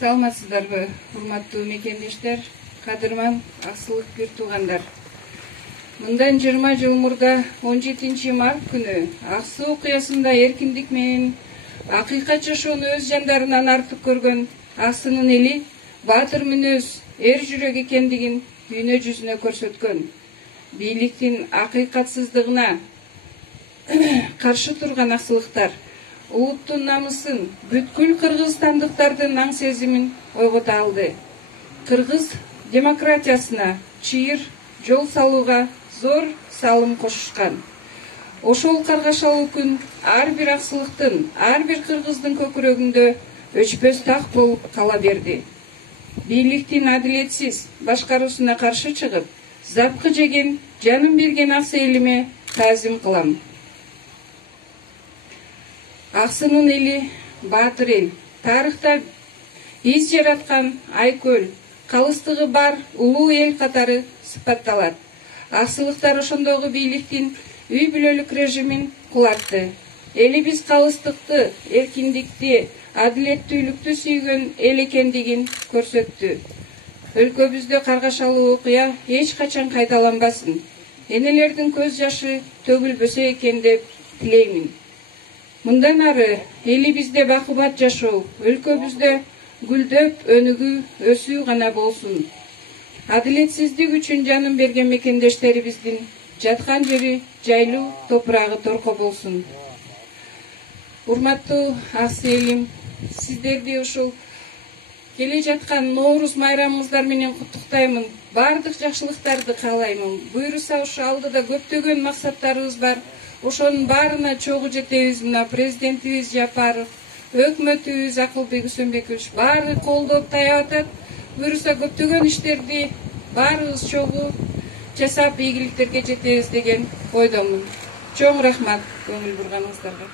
Саламатсыздарбы, урматтуу мекендештер, кадырман аксылык бир туугандар. Мындан 20 жыл мурда 17 март күнү Аксы окуясында эркиндик менен акыйкат жашоону өз жандарынан артып көргөн Аксынын эли баатыр мүнөз, эр жүрөк экендигин дүйнө жүзүнө көрсөткөн. Бийликтин акыйкатсыздыгына каршы турган аксылыктар улуттун намысын, бүткүл кыргызстандыктардын аң сезимин ойгото алды. Кыргыз демократиясына чыйыр жол салууга зор салым кошушкан. Ошол каргашалуу күн ар бир аксылыктын, ар бир кыргыздын көкүрөгүндө өчпөс так болуп кала берди. Бийликтин адилетсиз башкаруусуна каршы чыгып, запкы жеген, жанын берген Аксы элиме таазим кылам. Аксынын эли баатыр эл, тарыхта из жараткан айкөл, калыстыгы бар улуу эл катары сыпатталат. Аксылыктар ошондогу бийликтин үй бүлөлүк режимин кулатты. Элибиз калыстыкты, эркиндикти, адилеттүүлүктү сүйгөн эл экендигин көрсөттү. Өлкөбүздө каргашалуу окуя эч качан кайталанбасын. Энелердин көз жашы төгүлбөсө экен деп тилеймин. Мындан ары элибизде бакубат жашоо, өлкөбүздө гүлдөп, өнүгүү, өсүү гана болсун. Адилетсиздик үчүн жанын берген мекендештерибиздин жаткан жери жайлуу, топурагы торко болсун. Урматтуу Аксы элим, сиздерди ушул келе жаткан Ноорус майрамыңыздар менен куттуктаймын. Бардык жакшылыктарды каалаймын. Буюрса ушу алдыда көптөгөн максаттарыбыз бар. Ошонун баарына чогуу жетебиз. Мына президентибиз Жапаров, өкмөтүбүз Акылбек Үсөнбекович баары колдоп таянып атат. Буюрса көптөгөн иштерди баарыбыз чогуу жасап ийгиликтерге жетебиз деген ойдомун. Чоң рахмат көңүл бурганыңыздарга.